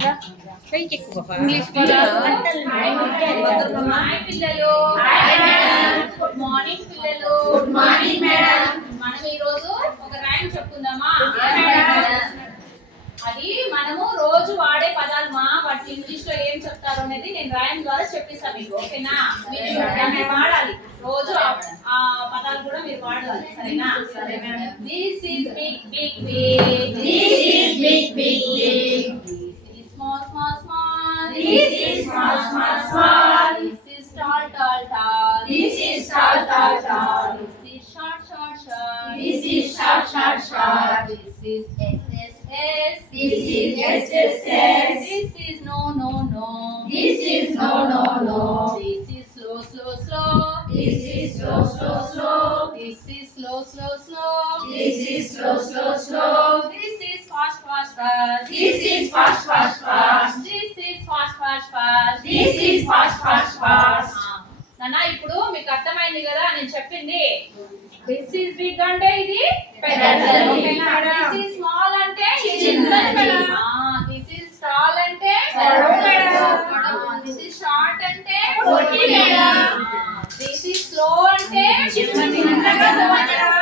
English పిల్లలు good morning పిల్లలు. Good morning madam. మనం ఈ రోజు ఒక రైమ్ చెప్పుకుందామా? అది మనము రోజు వాడే పదాలు మా వాటి ఇంగ్లీష్ లో ఏం చెప్తారు అనేది నేను రైమ్ ద్వారా చెప్పిస్తాను మీకు. ఓకేనా? మీరు వాడాలి రోజు ఆ పదాలు కూడా మీరు వాడాలి. సరేనా? This is big big big. This is big big big. Small, small, small. This is small, small, small. This is tall, tall, tall. This is tall, tall, tall. This is short, short, short. This is short, short, short. This is S, S, S. This is S, S, S. This is no, no, no. This is no, no, no. This is slow, slow, slow. This is slow, slow, slow. This is slow, slow, slow. This is slow, slow, slow. This is fast, fast, fast. This is fast, fast, fast. This is fast, fast, fast. This is fast, fast, fast. నానా ఇప్పుడు మీకు అర్థమైంది కదా నేను చెప్పింది. This is big అంటే ఇది పెద్దది. ఓకేనా? దిస్ ఇస్ స్మాల్ అంటే చిన్నది మేడం. దిస్ ఇస్ టాల్ అంటే పొడవు మేడం. దిస్ ఇస్ షార్ట్ అంటే పొట్టి మేడం. దిస్ ఇస్ స్లో అంటే చిన్నగా మేడం.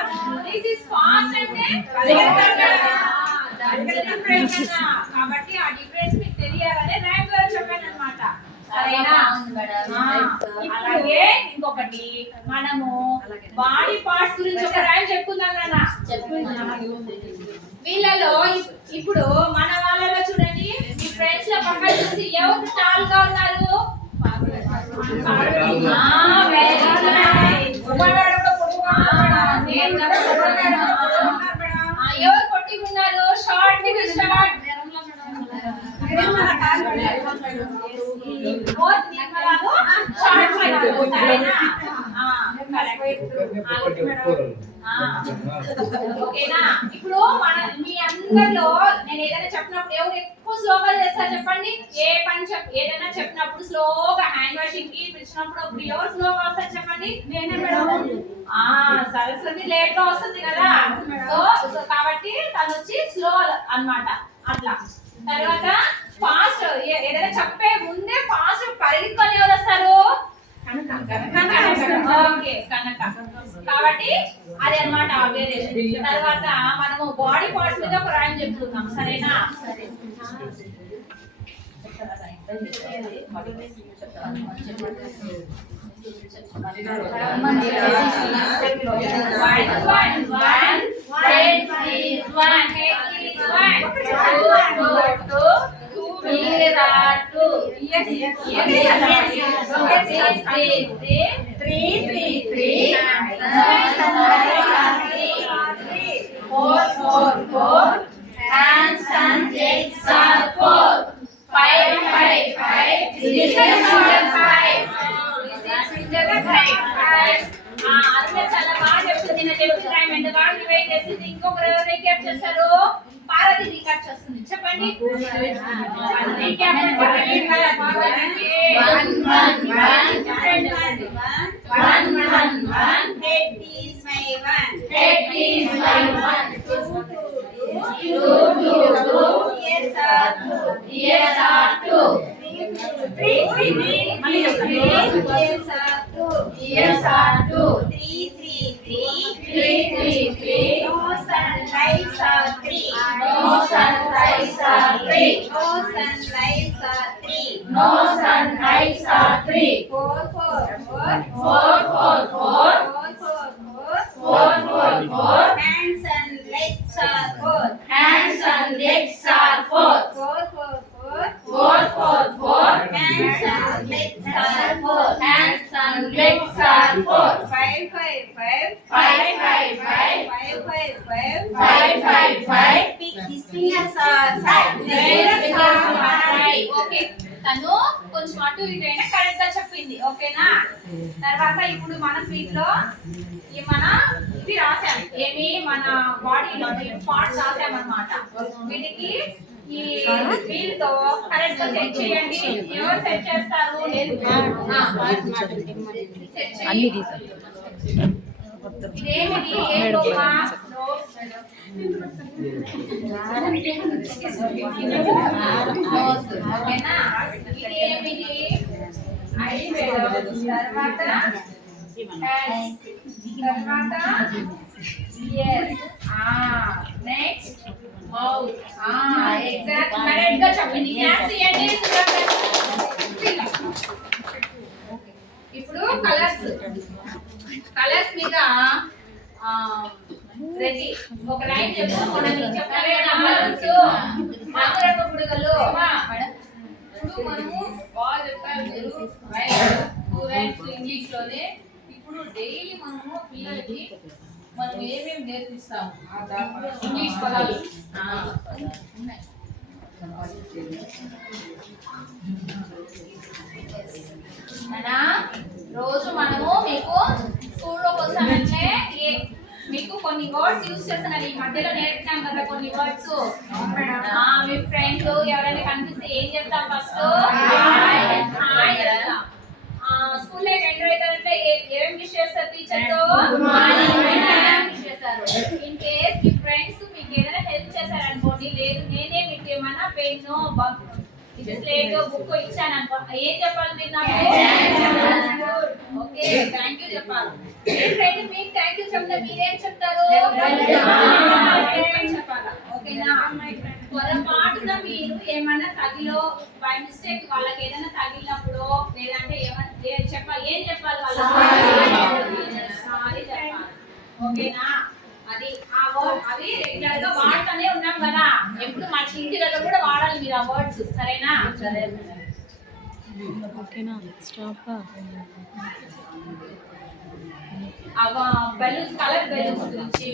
దిస్ ఇస్ ఫాస్ట్ అంటే పరిగెత్తడం మేడం. కాబట్టి ఆ డిఫరెన్స్ మీకు తెలియాలనే రైమ్ ద్వారా చెప్పాను అన్నమాట. సరేనా? అలాగే ఇంకొకటి మనము బాడీ పార్ట్స్ గురించి ఒక రైమ్ చెప్పుకుందాం నాన్న. వీళ్ళలో ఇప్పుడు మన వాళ్ళలో చూడండి, మీ ఫ్రెండ్స్ లో పక్కన చూసి ఎవరు టాల్ గా ఉన్నారు? ఎవరు పొట్టిగా ఉన్నారు? Short short. ఓకేనా? ఇప్పుడు మన మీ అందరిలో నేను ఏదైనా చెప్పినప్పుడు ఎవరు ఎక్కువ స్లోగా చేస్తారు చెప్పండి? ఏ పని ఏదైనా చెప్పినప్పుడు స్లోగా హ్యాండ్ వాషింగ్ కి పిలిచినప్పుడు అప్పుడు ఎవరు స్లోగా వస్తారు చెప్పండి? నేనే మేడం. సరస్వతి లేట్ గా వస్తుంది కదా, సో కాబట్టి తను వచ్చి స్లో అన్నమాట. అట్లా తర్వాత ఫాస్ట్ ఏదైనా చెప్పే ముందే ఫాస్ట్ పరిగెత్తుకొని ఎవరు వస్తారు? ఓకే, కనక. కాబట్టి అది అన్నమాట వేరియేషన్. తర్వాత మనము బాడీ పార్ట్స్ మీద ఒక రైమ్ చెప్తున్నాం. సరేనా? చాలా బాగా చెప్తుంది. ఇంకొకరు ఎవరు రీక్యాప్ చేస్తారు? పార్వతి రీక్యాప్ చేస్తుంది. చెప్పండి. No sunlights are three. 4 4 4 4 4 4 4 4 4. Hands and legs are 4. Hands and legs are 4. 4 4 4 4 4 4. Hands and legs are 4. Hands and legs are 4. 5 5 5 5 5 5 5 5 5 5 5 5. His fingers are 5. Okay. తను కొంచెం అటు ఇటు అయినా కరెక్ట్ గా చెప్పింది. ఓకేనా? తర్వాత ఇప్పుడు మనం వీటిలో మన ఇవి రాసాం. ఏమి మన బాడీలో పార్ట్స్ రాసామన్నమాట. వీటికి ఈ వీళ్ళతో కరెక్ట్ గా సెట్ చేయండి. ఎవరు సెట్ చేస్తారు? ఇదేమిటి? ఏ బొమ్మ? ఓకేనా? ఇది ఏమిటి? I madam. తర్వాత తర్వాత yes next mouth exact correct గా చెప్పండి. నాన్సీ ఏంటి? ఇప్పుడు కలర్స్ మీద రెడీ ఒక లైన్ చెప్పు. మొన్న మీకు చెప్పారే కదా బలూన్స్ రంగురంగు బుడగలు. ఇప్పుడు మనము బాగా చెప్పారు మీరు స్టూడెంట్స్ ఇంగ్లీష్ లోనే. ఇప్పుడు డైలీ మనము పిల్లలకి మనం ఏమేమి నేర్పిస్తాము ఇంగ్లీష్ పదాలు అనా రోజు మనము మీకు స్కూల్లోకి వస్తామంటే మీకు కొన్ని వర్డ్స్ యూజ్ చేస్తున్నారు. ఈ మధ్యలో నేర్పినాం కదా కొన్ని వర్డ్స్. మీ ఫ్రెండ్ ఎవరైనా కనిపిస్తే ఏం చెప్తాం? ఫస్ట్ హాయ్ చెప్తాం. స్కూల్ లైఫ్ ఎంటర్ అవుతారంటే ఏం విష్ చేస్తారు టీచర్ తో? గుడ్ మార్నింగ్ విష్ చేస్తారు. ఇన్ కేస్ మీ ఫ్రెండ్స్ మీకు ఏదైనా హెల్ప్ చేశారనుకోండి, లేదు నేనే మీకు ఏమైనా పెన్ ఇది స్లేట్ బుక్ ఇచ్చాను అనుకో, ఏం చెప్పాలి మీరు నాకు? ఓకే థ్యాంక్ యూ చెప్పాలి. మీ ఫ్రెండ్ మీకు థ్యాంక్ యూ చెప్తే మీరేం చెప్తారు? చెప్పాలా? ఓకేనా? పొరపాటున మీరు ఏమన్నా తగిలో బై మిస్టేక్ వాళ్ళకి ఏదైనా తగిలినప్పుడు లేదంటే ఏమన్నా చెప్పాలి. ఏం చెప్పాలి వాళ్ళకి? సారీ చెప్పాలి. ఓకేనా? అది ఆ వర్డ్ అది రెగ్యులర్ గా వాడుతూనే ఉన్నాం కదా. ఎప్పుడు మా ఇంటి దగ్గర కూడా వాడాలి మీరు ఆ వర్డ్స్. సరేనా? సరే ఓకేనా? స్టాప్. బెలూన్స్ కలర్ బెలూన్స్ గురించి